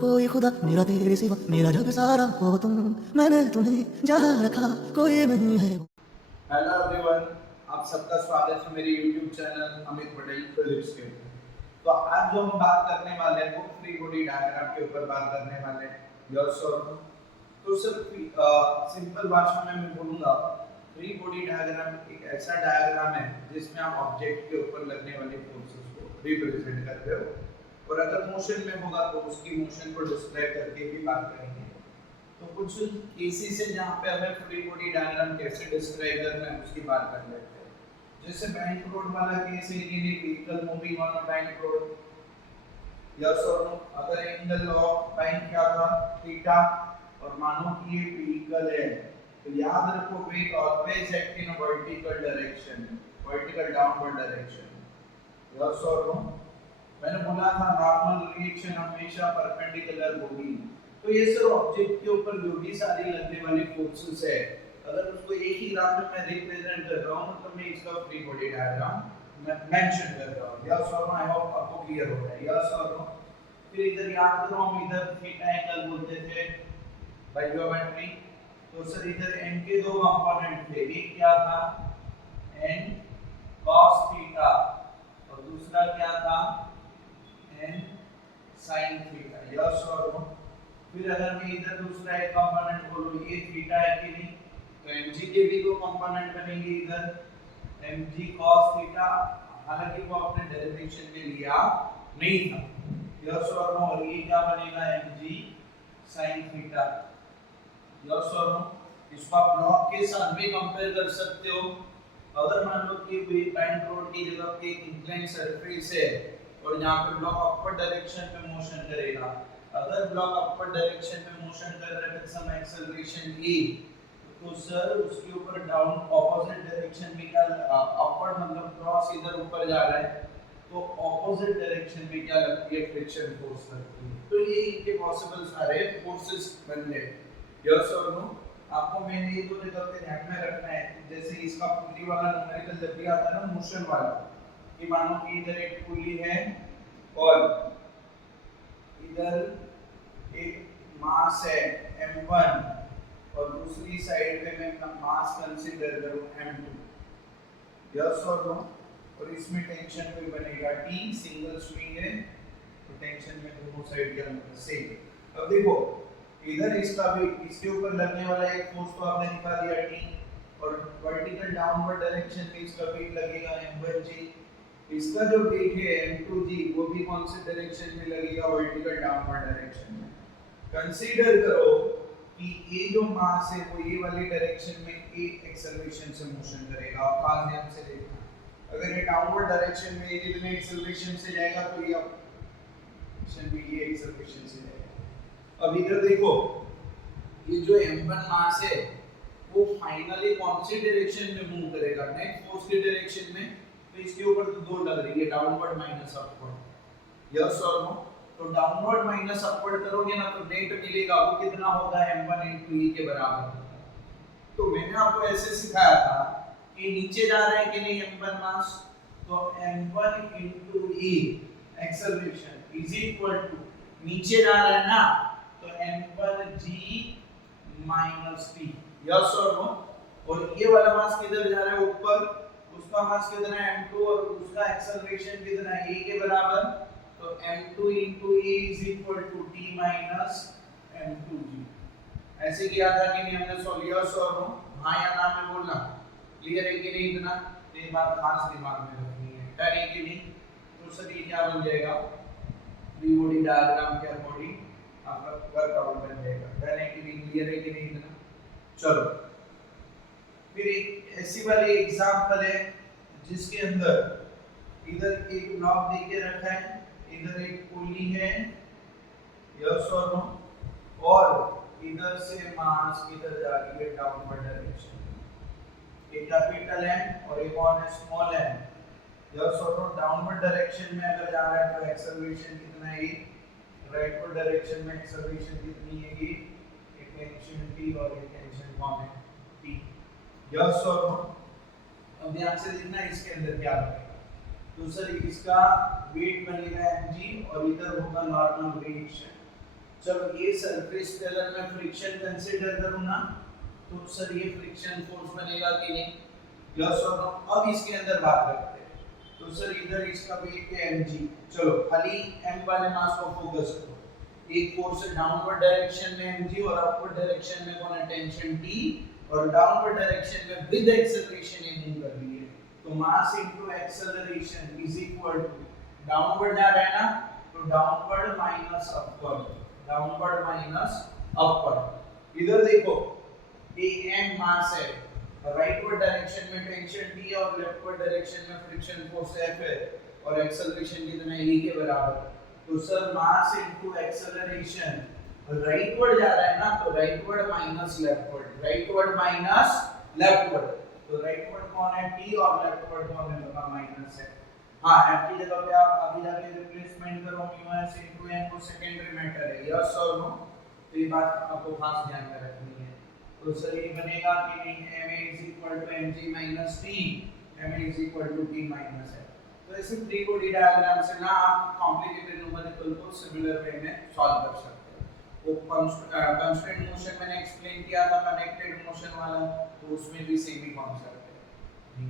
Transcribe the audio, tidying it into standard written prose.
कोई खुदा मेरा तेरे सिवा, मेरा जग सारा हो तुम, मैंने तुम्हें जहाँ रखा कोई नहीं है। हेलो एवरीवन, आप सबका स्वागत है मेरे YouTube channel Amit Patel physics के ऊपर। तो आज जो हम बात करने वाले हैं वो फ्री बॉडी डायग्राम के ऊपर बात करने वाले हैं। यस और नो। तो सिर्फ सिंपल भाषा में मैं बोलूंगा, फ्री बॉडी डायग्राम एक ऐसा डायग्राम है जिसमें आप ऑब्जेक्ट के ऊपर लगने वाली फोर्सेस को रिप्रेजेंट करते हो, और अगर मोशन में होगा तो उसकी मोशन को डिस्क्राइब करके भी बात करेंगे। तो कुछ केसेस है जहाँ पे हमें फ्री बॉडी डायग्राम कैसे डिस्क्राइब करना है उसकी बात कर लेते हैं। जैसे बैंक रोड वाला केस है कि vehicle moving on a bank road. Yes और नो। अगर एंगल ऑफ बैंक क्या था, थीटा, और मानो कि ये व्हीकल है, तो याद रखो weight always act in a vertical direction, vertical downward direction. Yes और नो। मैंने बोला था नॉर्मल रिएक्शन हमेशा परपेंडिकुलर होगी। तो ये सिर्फ ऑब्जेक्ट के ऊपर जो भी सारी लगने वाली फोर्सेस है, अगर उसको एक ही ग्राफ में मैं रिप्रेजेंट कर रहा हूं तो मैं इसका फ्री बॉडी डायग्राम मेंशन कर रहा हूं। यस और नो। आई होप आपको क्लियर हो रहा है। यस और नो। फिर इधर याद करो, हम इधर थीटा एंगल बोलते थे बाय ज्योमेट्री। तो सर इधर n के दो कंपोनेंट थे, एक क्या था n cos थीटा और दूसरा क्या था n sin थीटा। यस और नो। फिर अगर मैं इधर दूसरा एक कंपोनेंट बोलूं, ये थीटा है कि नहीं, तो mg के भी दो कंपोनेंट बनेंगे इधर, mg cos थीटा, हालांकि वो आपने डेरिवेशन में लिया नहीं था। यस और नो। और ये क्या बनेगा, mg sin थीटा। यस और नो। इसको आप ब्लॉक के साथ भी कंपेयर कर सकते हो। अगर मान लो कि बैंक रोड की जगह पे एक इंक्लाइन सरफेस है और यहाँ पे ब्लॉक अपर डायरेक्शन में मोशन करेगा, अगर ब्लॉक अपर डायरेक्शन में मोशन कर रहा है विद सम एक्सेलरेशन e, तो सर उसके ऊपर डाउन ऑपोजिट डायरेक्शन में क्या, अपर मतलब क्रॉस इधर ऊपर जा रहा है, तो ऑपोजिट डायरेक्शन में क्या लगती है, फ्रिक्शन फोर्स लगती है। तो ये इनके पॉसिबल सारे फोर्सेस बन गए। यस और नो। आपको मैंने ये दो जगह पे ध्यान में रखना है। जैसे इसका पुली वाला न्यूमेरिकल जब भी आता है ना, मोशन वाला, कि मानो कि इधर एक पुली है और इधर एक मास है m1 और दूसरी साइड पे मैं मास कंसीडर करूं m2। यस और नो। और इसमें टेंशन कोई बनेगा T, सिंगल स्विंग है तो टेंशन में दोनों साइड के अंदर सेम। अब देखो इधर इसका भी, इसके ऊपर लगने वाला एक फोर्स तो आपने दिखा दिया T, और वर्टिकल डाउनवर्ड डायरेक्शन में इसका वेट लगेगा m1g। इसका जो वेट है m2g वो भी कौन से डायरेक्शन में लगेगा, वर्टिकल डाउनवर्ड डायरेक्शन में। कंसीडर करो कि ये जो मास है वो ये वाली डायरेक्शन में एक एक्सेलरेशन से मोशन करेगा। आप खास ध्यान से देखना, अगर ये डाउनवर्ड डायरेक्शन में ये कितने एक्सेलरेशन से जाएगा तो ये एक्सेलरेशन भी ये एक्सेलरेशन से जाएगा। अब इधर देखो, ये जो m1 मास है वो फाइनली कौन सी डायरेक्शन में मूव करेगा, नेट फोर्स की डायरेक्शन में। तो इसके ऊपर तो दो लग रही है, डाउनवर्ड माइनस अपवर्ड। यस और नो। तो डाउनवर्ड माइनस अपवर्ड करोगे ना तो नेट मिलेगा वो कितना होगा, m1 into e के बराबर। तो मैंने आपको ऐसे सिखाया था कि नीचे जा रहे हैं कि नहीं m1 मास, तो m1 into e acceleration is equal to, नीचे जा रहा है ना तो m1g माइनस t। यस और नो। और ये वाला मास किधर जा रहा है, ऊपर, उसका मास कितना है m2 और उसका एक्सेलरेशन कितना है a के बराबर, तो m2 into a is equal to t minus m2g। ऐसे किया था कि नहीं हमने सॉल्व। यस और नो। हां या ना में बोलना, क्लियर है कि नहीं इतना, ये बात खास दिमाग में रखनी है। डन है कि नहीं। तो सर ये क्या बन जाएगा, फ्री बॉडी डायग्राम के अकॉर्डिंग आपका वर्कआउट बन जाएगा। डन है कि नहीं, क्लियर है कि नहीं इतना। चलो फिर एक ऐसी वाली एग्जांपल है जिसके अंदर इधर एक ब्लॉक देके रखा है, इधर एक पुली है, यस और नो, और इधर से मास किधर जा रही है, डाउनवर्ड डायरेक्शन। एक कैपिटल M और एक कौन है, स्मॉल m। यस और नो। डाउनवर्ड डायरेक्शन में अगर जा रहा है तो एक्सेलरेशन कितना है, राइटवर्ड डायरेक्शन में एक्सेलरेशन कितनी है, एक टेंशन T और एक टेंशन कौन है, T। यस और नो। अब ध्यान से देखना इसके अंदर क्या बनेगा। तो सर इसका वेट बनेगा mg और इधर होगा नॉर्मल रिएक्शन। चलो ये सरफेस पे अगर मैं फ्रिक्शन कंसीडर करूं ना, तो सर ये फ्रिक्शन फोर्स बनेगा कि नहीं, यस और नो। अब इसके अंदर बात करते हैं, तो सर इधर इसका वेट है mg। चलो खाली m वाले मास को फोकस करो। एक फोर्स है डाउनवर्ड डायरेक्शन में mg और अपवर्ड डायरेक्शन में कौन है, टेंशन t, और डाउनवर्ड डायरेक्शन में विद एक्सेलरेशन ये मूव कर रही है। तो mass into acceleration is equal to, downward जा रहा है ना, तो downward minus upward, downward minus upward. इधर देखो ये m मास है, राइटवर्ड डायरेक्शन में टेंशन t और लेफ्टवर्ड डायरेक्शन में फ्रिक्शन फोर्स F है, और एक्सेलरेशन कितना है, e के बराबर। तो सर मास इनटू एक्सेलरेशन, राइटवर्ड जा रहा है ना, तो rightward minus leftward, rightward minus leftward. तो राइटवर्ड कौन है, t, और लेफ्टवर्ड कौन है, बता माइनस है। हाँ, f की जगह पे आप आगे जाके रिप्लेसमेंट करो μs इनटू n, को सेकेंडरी मैटर है, यस और नो। तो ये बात आपको खास ध्यान में रखनी है। तो सर ये बनेगा कि नहीं, ma is equal to mg minus t, ma is equal to t minus f। तो ऐसे 3 body डायग्राम से ना आप कॉम्प्लिकेटेड न्यूमेरिकल को सिमिलर वे में सॉल्व कर सकते हो। वो कांस्टेंट मोशन मैंने एक्सप्लेन किया था, कनेक्टेड मोशन वाला, तो उसमें भी सेम ही कॉन्सेप्ट है।